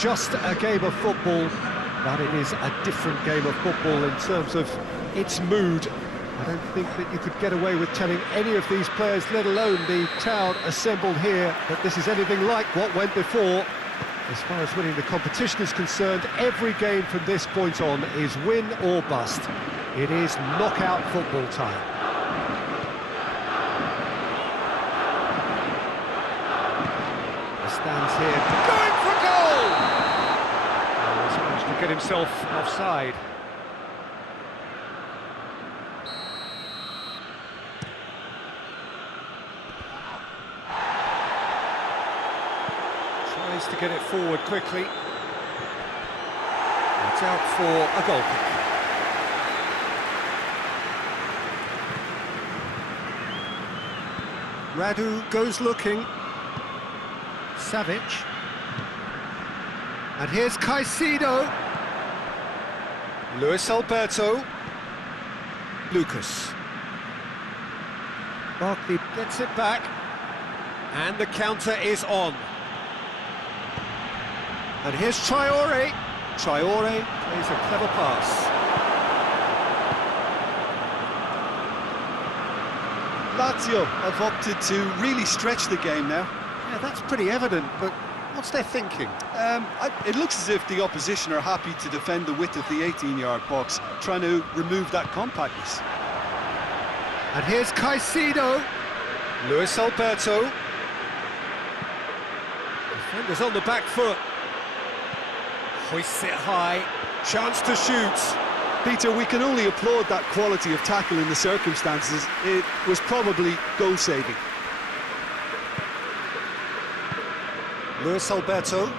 just a game of football, but it is a different game of football in terms of its mood. I don't think that you could get away with telling any of these players, let alone the crowd assembled here, that this is anything like what went before. As far as winning the competition is concerned, every game from this point on is win or bust. It is knockout football time. Stands here, going for goal! Oh, he's managed to get himself offside. Tries to get it forward quickly. It's out for a goal kick. Radu goes looking. Savic. And here's Caicedo. Luis Alberto. Lucas. Barkley gets it back. And the counter is on. And here's Traore. Traore plays a clever pass. Lazio have opted to really stretch the game now. Yeah, that's pretty evident, but what's their thinking? It looks as if the opposition are happy to defend the width of the 18-yard box, trying to remove that compactness. And here's Caicedo. Luis Alberto. Defenders on the back foot. Hoists it high. Chance to shoot. Peter, we can only applaud that quality of tackle in the circumstances. It was probably goal-saving. Luis Alberto.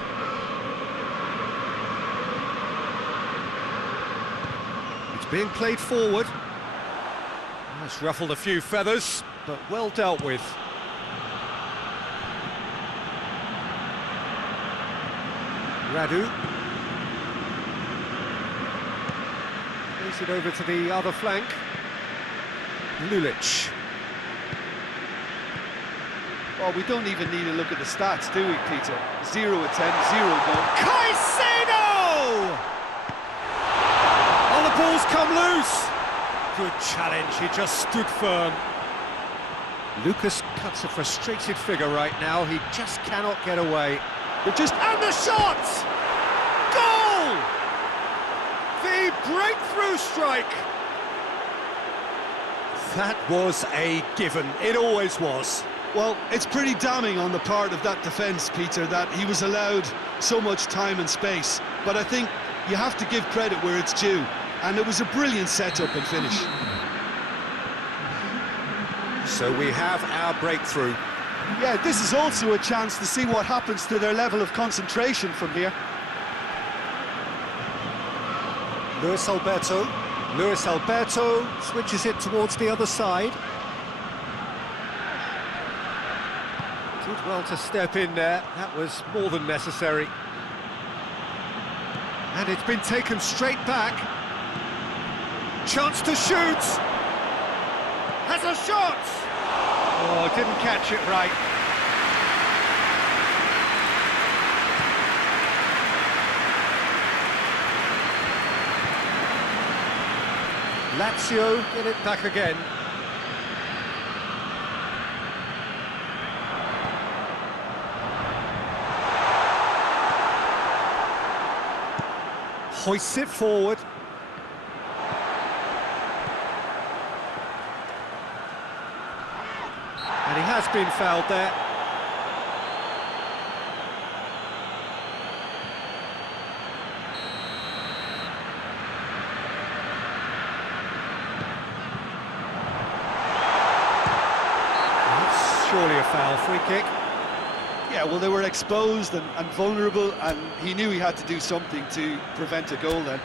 It's being played forward. That's ruffled a few feathers, but well dealt with. Radu. Plays it over to the other flank. Lulic. Well, we don't even need to look at the stats, do we, Peter? 0 attempts, 0 goal. Caicedo! Oh, the ball's come loose! Good challenge, he just stood firm. Lucas cuts a frustrated figure right now, he just cannot get away. And the shot! Goal! The breakthrough strike! That was a given, it always was. Well, it's pretty damning on the part of that defence, Peter, that he was allowed so much time and space. But I think you have to give credit where it's due. And it was a brilliant setup and finish. So we have our breakthrough. Yeah, this is also a chance to see what happens to their level of concentration from here. Luis Alberto. Luis Alberto switches it towards the other side. Did well to step in there, that was more than necessary. And it's been taken straight back. Chance to shoot! Has a shot! Oh, didn't catch it right. Lazio get it back again. Hoists it forward. And he has been fouled there. That's surely a foul, free kick. Yeah, well, they were exposed and vulnerable, and he knew he had to do something to prevent a goal then.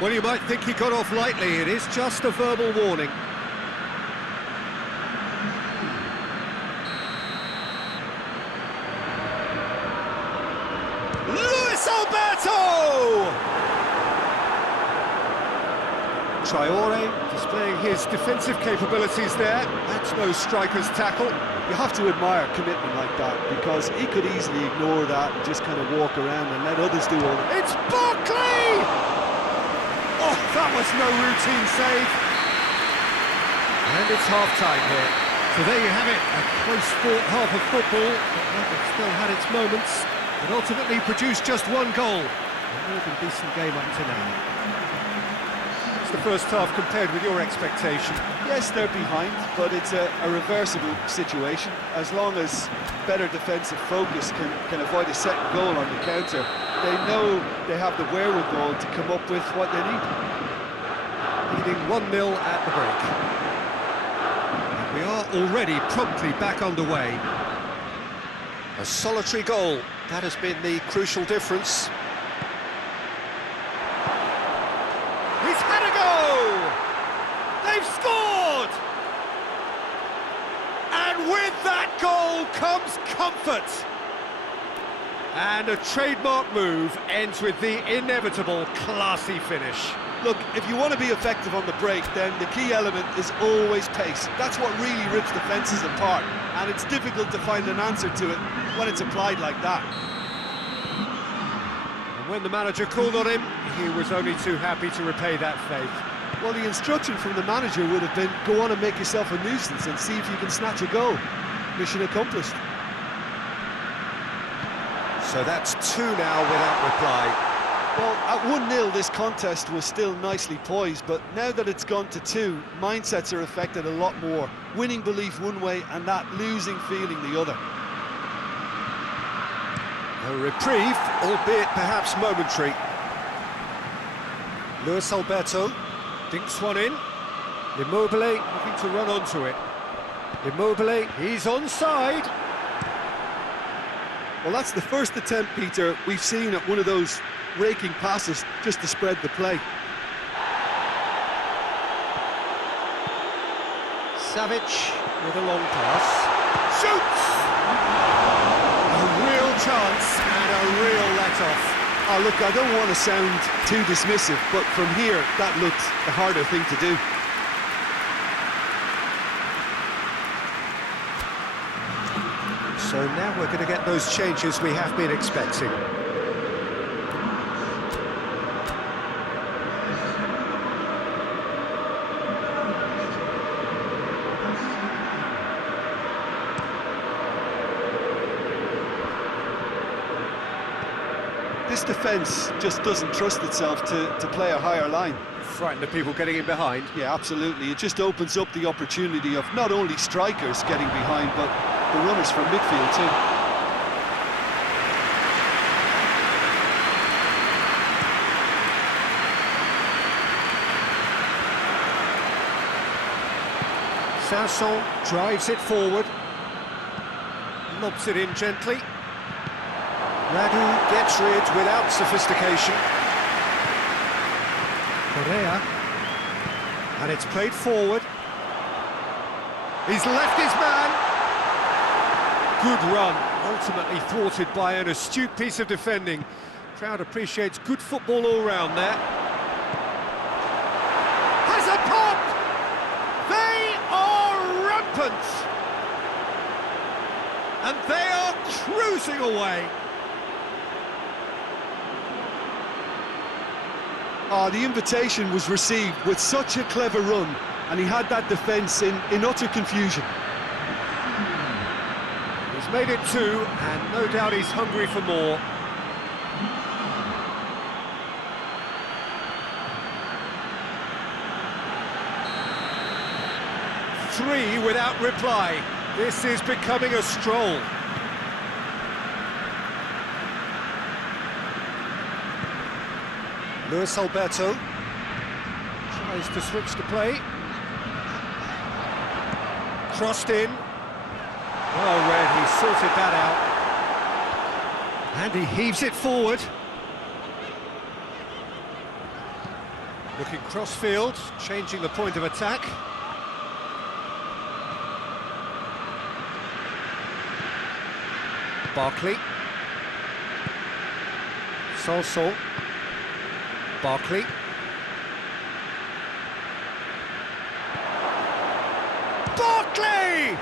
Well, you might think he got off lightly, it is just a verbal warning. Luis Alberto! Traore displaying his defensive capabilities there. That's no striker's tackle. You have to admire commitment like that, because he could easily ignore that and just kind of walk around and let others do all the... It's Barkley! Oh, that was no routine save. And it's half-time here. So there you have it, a close-fought half of football, but that has still had its moments, but ultimately produced just one goal. A more than decent game up to now. It's the first half compared with your expectation. Yes, they're behind, but it's a reversible situation. As long as better defensive focus can avoid a second goal on the counter, they know they have the wherewithal to come up with what they need. Leading 1-0 at the break. And we are already promptly back underway. A solitary goal, that has been the crucial difference. He's had a go! They've scored! And with that goal comes comfort. And a trademark move ends with the inevitable classy finish. Look, if you want to be effective on the break, then the key element is always pace. That's what really rips defences apart, and it's difficult to find an answer to it when it's applied like that. And when the manager called on him, he was only too happy to repay that faith. Well, the instruction from the manager would have been, go on and make yourself a nuisance and see if you can snatch a goal. Mission accomplished. So that's 2 now without reply. Well, at 1-0 this contest was still nicely poised, but now that it's gone to 2, mindsets are affected a lot more. Winning belief one way and that losing feeling the other. A reprieve, albeit perhaps momentary. Luis Alberto dinks one in. Immobile looking to run onto it. Immobile, he's onside. Well, that's the first attempt, Peter, we've seen at one of those raking passes just to spread the play. Savic with a long pass. Shoots! A real chance and a real let-off. Oh, look, I don't want to sound too dismissive, but from here, that looked the harder thing to do. So now we're going to get those changes we have been expecting. This defence just doesn't trust itself to play a higher line. Frightened of people getting in behind. Yeah, absolutely. It just opens up the opportunity of not only strikers getting behind, but the runners from midfield too. Aston drives it forward. Lobs it in gently. Radu gets rid without sophistication. Correa. And it's played forward. He's left his man. Good run, ultimately thwarted by an astute piece of defending. Crowd appreciates good football all round there. Has a pop! They are rampant! And they are cruising away. Oh, the invitation was received with such a clever run, and he had that defence in utter confusion. He's made it 2, and no doubt he's hungry for more. Three without reply. This is becoming a stroll. Luis Alberto tries to switch the play. Crossed in. Well read, he sorted that out. And he heaves it forward. Looking cross-field, changing the point of attack. Barkley. Sol. Barkley. Barkley!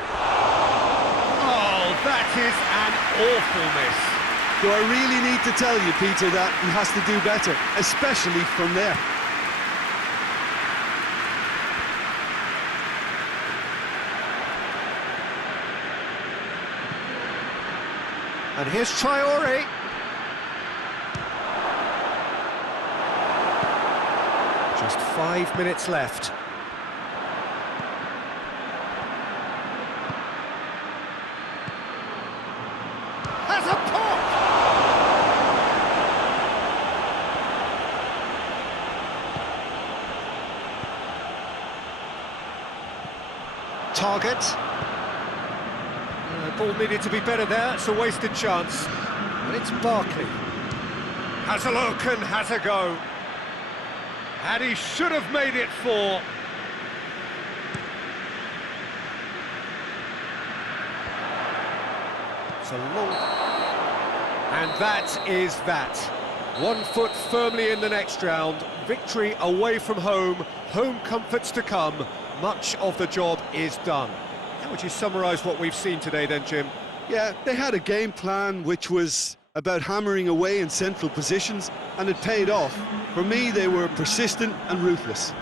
Oh, that is an awful miss. Do I really need to tell you, Peter, that he has to do better, especially from there? And here's Traore. Just 5 minutes left. Has a pop! Target. Ball needed to be better there, it's a wasted chance. And it's Barkley. Has a look and has a go. And he should have made it 4. It's a long... And that is that. 1 foot firmly in the next round. Victory away from home. Home comforts to come. Much of the job is done. How would you summarise what we've seen today then, Jim? Yeah, they had a game plan which was about hammering away in central positions, and it paid off. For me, they were persistent and ruthless.